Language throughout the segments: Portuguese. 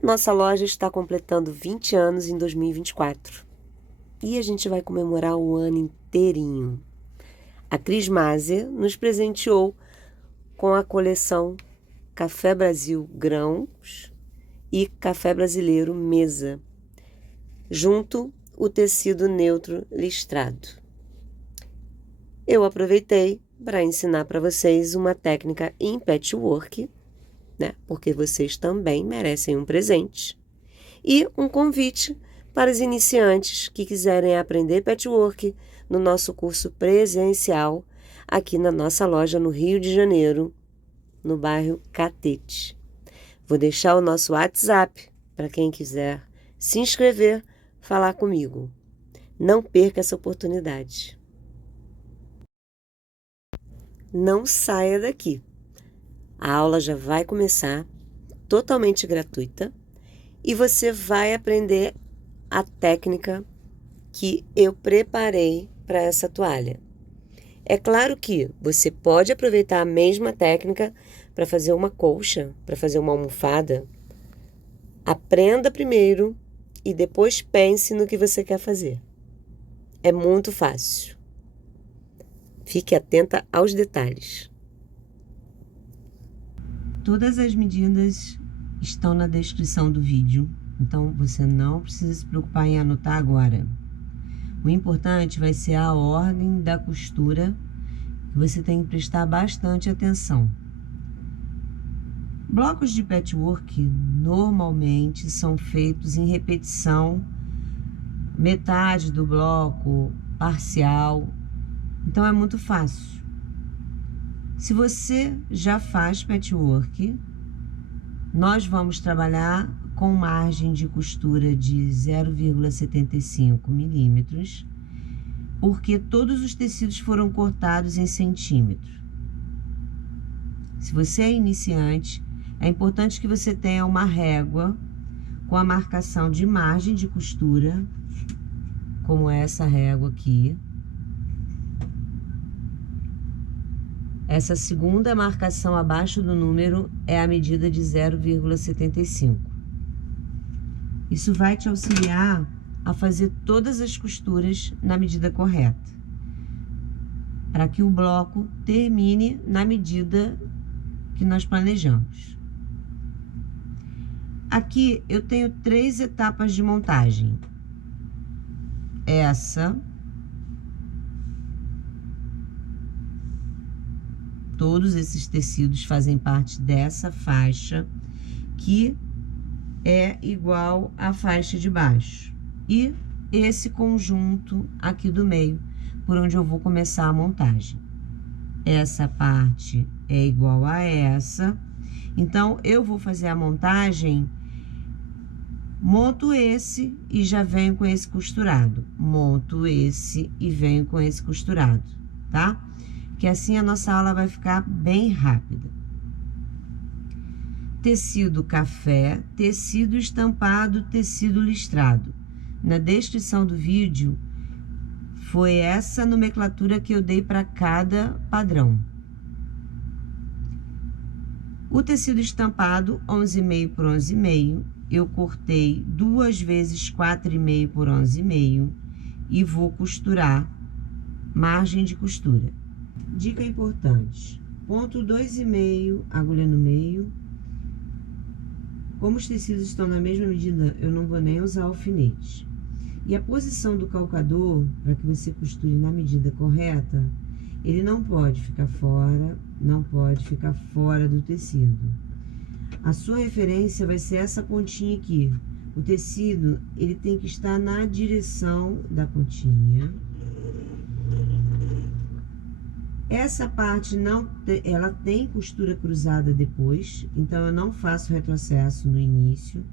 Nossa loja está completando 20 anos em 2024 e a gente vai comemorar o ano inteirinho. A Cris Maser nos presenteou com a coleção Café Brasil Grãos e Café Brasileiro Mesa, junto o tecido neutro listrado. Eu aproveitei para ensinar para vocês uma técnica em patchwork, né? Porque vocês também merecem um presente. E um convite para os iniciantes que quiserem aprender patchwork no nosso curso presencial aqui na nossa loja no Rio de Janeiro, no bairro Catete. Vou deixar o nosso WhatsApp para quem quiser se inscrever, falar comigo. Não perca essa oportunidade. Não saia daqui. A aula já vai começar, totalmente gratuita, e você vai aprender a técnica que eu preparei para essa toalha. É claro que você pode aproveitar a mesma técnica para fazer uma colcha, para fazer uma almofada. Aprenda primeiro e depois pense no que você quer fazer. É muito fácil. Fique atenta aos detalhes. Todas as medidas estão na descrição do vídeo, então você não precisa se preocupar em anotar agora. O importante vai ser a ordem da costura, que você tem que prestar bastante atenção. Blocos de patchwork normalmente são feitos em repetição, metade do bloco, parcial, então é muito fácil. Se você já faz patchwork, nós vamos trabalhar com margem de costura de 0,75 milímetros, porque todos os tecidos foram cortados em centímetro. Se você é iniciante, é importante que você tenha uma régua com a marcação de margem de costura, como essa régua aqui. Essa segunda marcação abaixo do número é a medida de 0,75. Isso vai te auxiliar a fazer todas as costuras na medida correta, para que o bloco termine na medida que nós planejamos. Aqui eu tenho 3 etapas de montagem. Essa, todos esses tecidos fazem parte dessa faixa, que é igual à faixa de baixo. E esse conjunto aqui do meio, por onde eu vou começar a montagem. Essa parte é igual a essa. Então, eu vou fazer a montagem, monto esse e já venho com esse costurado. Monto esse e venho com esse costurado, tá? Que assim a nossa aula vai ficar bem rápida. Tecido café, tecido estampado, tecido listrado. Na descrição do vídeo, foi essa nomenclatura que eu dei para cada padrão. O tecido estampado, 11,5 por 11,5, eu cortei 2 vezes 4,5 por 11,5 e vou costurar margem de costura. Dica importante: ponto 2,5, agulha no meio. Como os tecidos estão na mesma medida, eu não vou nem usar alfinete. E a posição do calcador, para que você costure na medida correta, ele não pode ficar fora, não pode ficar fora do tecido. A sua referência vai ser essa pontinha aqui. O tecido, ele tem que estar na direção da pontinha. Essa parte ela tem costura cruzada depois, então eu não faço retrocesso no início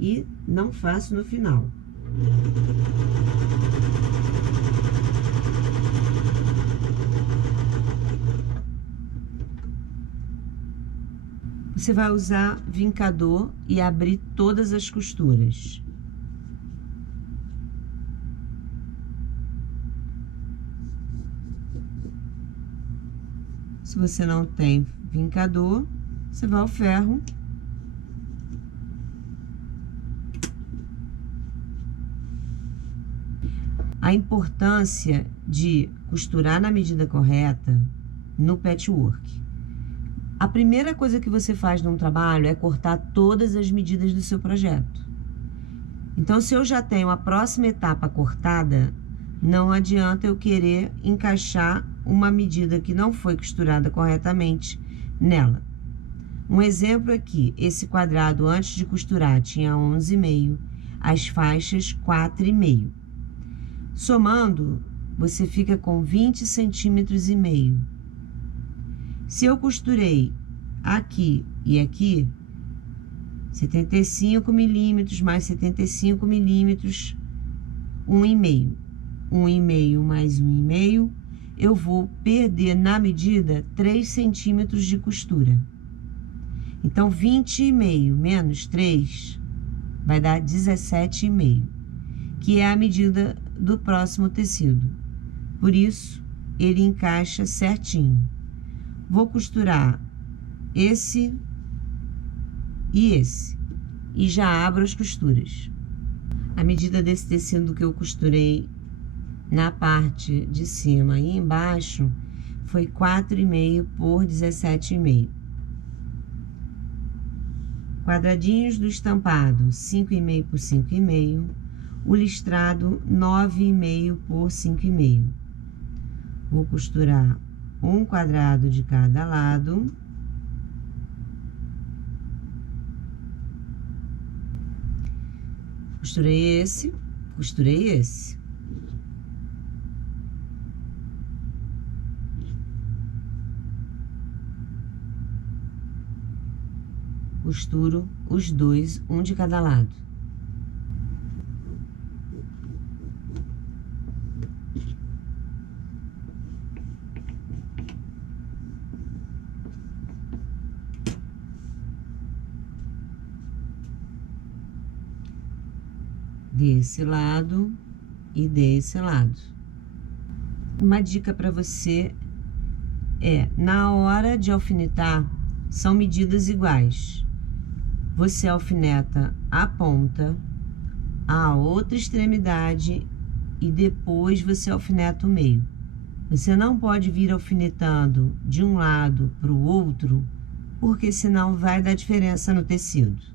e não faço no final. Você vai usar vincador e abrir todas as costuras. Se você não tem vincador, você vai ao ferro a importância de costurar na medida correta no patchwork. A primeira coisa que você faz num trabalho é cortar todas as medidas do seu projeto. Então, se eu já tenho a próxima etapa cortada, não adianta eu querer encaixar uma medida que não foi costurada corretamente nela. Um exemplo aqui, esse quadrado antes de costurar tinha 11,5, as faixas 4,5. Somando, você fica com 20 centímetros e meio. Se eu costurei aqui e aqui, 75 milímetros mais 75 milímetros, 1,5. 1,5 mais 1,5, eu vou perder na medida 3 centímetros de costura. Então, 20,5 menos 3 vai dar 17,5, que é a medida do próximo tecido. Por isso, ele encaixa certinho. Vou costurar esse e esse, e já abro as costuras. A medida desse tecido que eu costurei na parte de cima e embaixo foi 4,5 por 17,5. Quadradinhos do estampado, 5,5 por 5,5. O listrado, 9,5 por 5,5. Vou costurar um quadrado de cada lado. Costurei esse, costurei esse. Costuro os dois, um de cada lado. Desse lado e desse lado. Uma dica para você é, na hora de alfinetar, são medidas iguais. Você alfineta a ponta, a outra extremidade e depois você alfineta o meio. Você não pode vir alfinetando de um lado para o outro, porque senão vai dar diferença no tecido.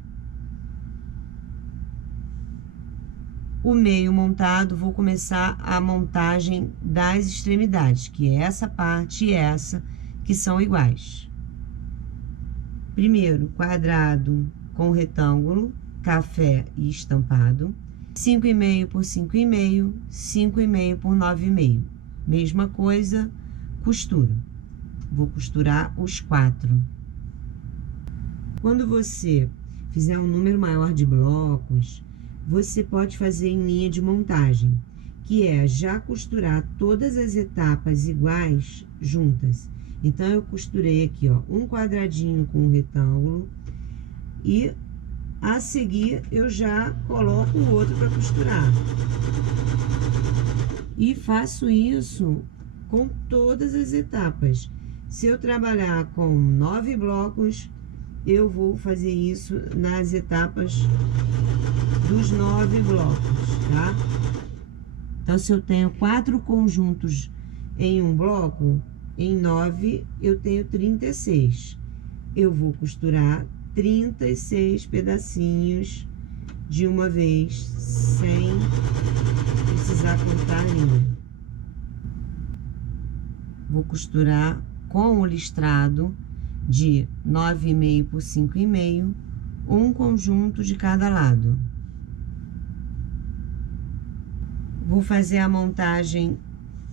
O meio montado, vou começar a montagem das extremidades, que é essa parte e essa, que são iguais. Primeiro, quadrado com retângulo, café e estampado, 5,5 por 5,5, 5,5 por 9,5. Mesma coisa, costuro. Vou costurar os 4. Quando você fizer um número maior de blocos, você pode fazer em linha de montagem, que é já costurar todas as etapas iguais juntas. Então, eu costurei aqui, ó, um quadradinho com um retângulo e a seguir eu já coloco o outro para costurar. E faço isso com todas as etapas. Se eu trabalhar com 9 blocos, eu vou fazer isso nas etapas dos 9 blocos, tá? Então, se eu tenho 4 conjuntos em um bloco, em 9 eu tenho 36. Eu vou costurar 36 pedacinhos de uma vez, sem precisar cortar a linha. Vou costurar com o listrado de 9,5 por 5,5, um conjunto de cada lado. Vou fazer a montagem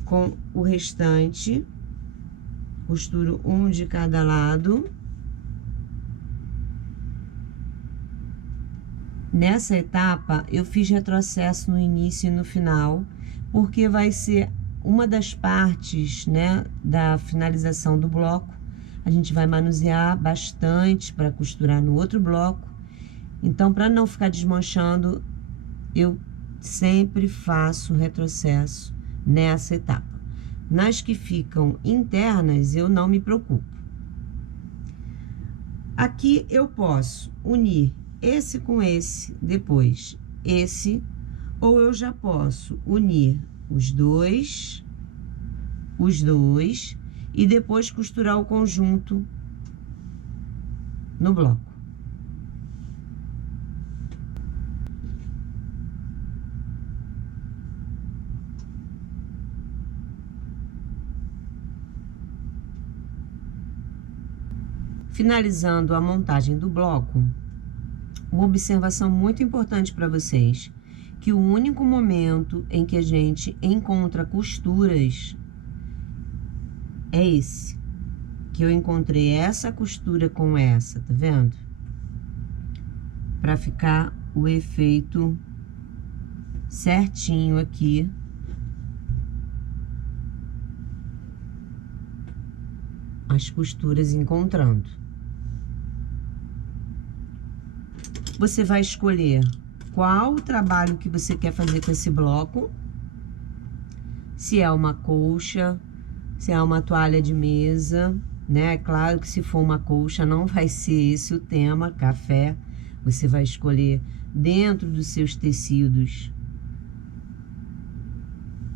com o restante, costuro um de cada lado. Nessa etapa, eu fiz retrocesso no início e no final, porque vai ser uma das partes, né, da finalização do bloco. A gente vai manusear bastante para costurar no outro bloco. Então, para não ficar desmanchando, eu sempre faço retrocesso nessa etapa. Nas que ficam internas, eu não me preocupo. Aqui eu posso unir esse com esse, depois esse, ou eu já posso unir os dois, e depois costurar o conjunto no bloco. Finalizando a montagem do bloco, uma observação muito importante para vocês, que o único momento em que a gente encontra costuras é esse, que eu encontrei essa costura com essa, tá vendo? Para ficar o efeito certinho aqui. As costuras encontrando. Você vai escolher qual o trabalho que você quer fazer com esse bloco. Se é uma colcha, se é uma toalha de mesa, né? Claro que se for uma colcha não vai ser esse o tema, café. Você vai escolher dentro dos seus tecidos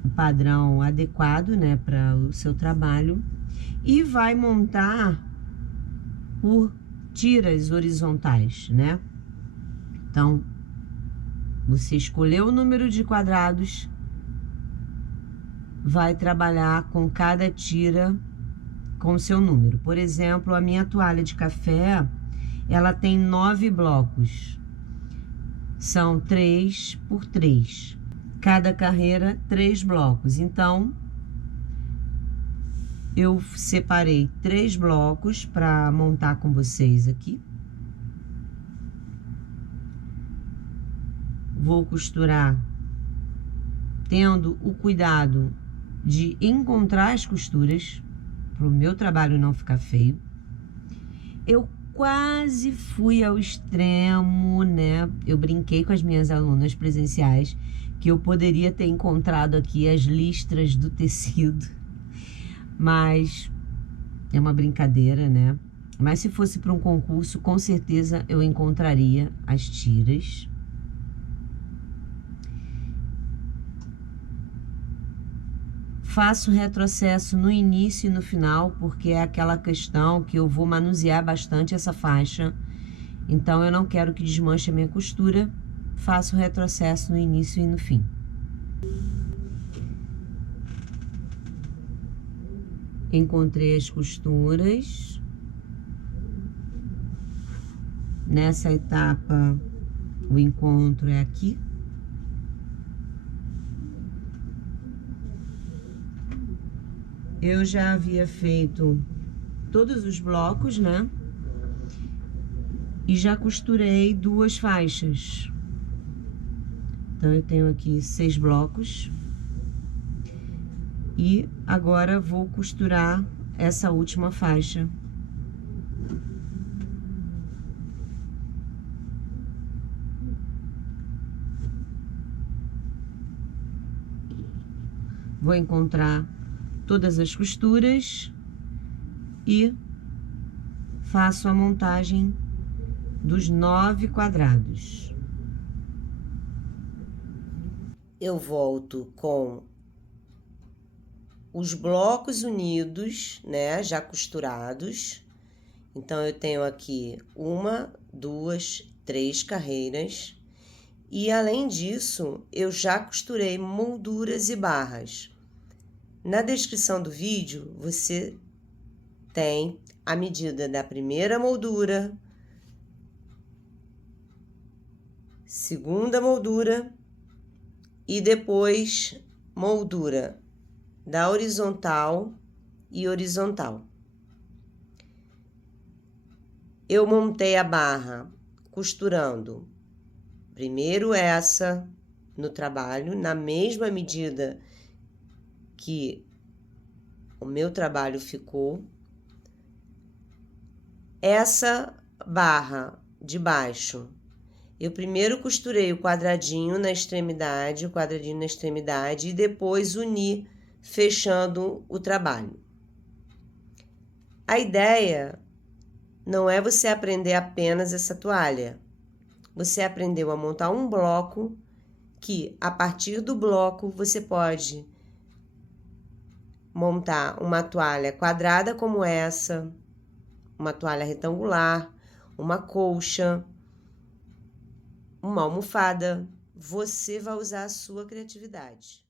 o padrão adequado, né, para o seu trabalho. E vai montar por tiras horizontais, né? Então, você escolheu o número de quadrados, vai trabalhar com cada tira com o seu número. Por exemplo, a minha toalha de café, ela tem 9 blocos. São 3 por 3. Cada carreira, 3 blocos. Então, eu separei 3 blocos para montar com vocês aqui. Vou costurar tendo o cuidado de encontrar as costuras para o meu trabalho não ficar feio. Eu quase fui ao extremo, né? Eu brinquei com as minhas alunas presenciais que eu poderia ter encontrado aqui as listras do tecido, mas é uma brincadeira, né? Mas se fosse para um concurso, com certeza eu encontraria as tiras. Faço retrocesso no início e no final, porque é aquela questão que eu vou manusear bastante essa faixa. Então, eu não quero que desmanche a minha costura. Faço retrocesso no início e no fim. Encontrei as costuras. Nessa etapa, o encontro é aqui. Eu já havia feito todos os blocos, né? E já costurei 2 faixas. Então, eu tenho aqui 6 blocos. E agora vou costurar essa última faixa. Vou encontrar todas as costuras e faço a montagem dos 9 quadrados. Eu volto com os blocos unidos, né, já costurados. Então, eu tenho aqui 1, 2, 3 carreiras. E, além disso, eu já costurei molduras e barras. Na descrição do vídeo, você tem a medida da primeira moldura, segunda moldura e depois moldura da horizontal e horizontal. Eu montei a barra costurando primeiro essa no trabalho, na mesma medida que o meu trabalho ficou. Essa barra de baixo, eu primeiro costurei o quadradinho na extremidade, e depois uni, fechando o trabalho. A ideia não é você aprender apenas essa toalha. Você aprendeu a montar um bloco que a partir do bloco você pode montar uma toalha quadrada como essa, uma toalha retangular, uma colcha, uma almofada. Você vai usar a sua criatividade.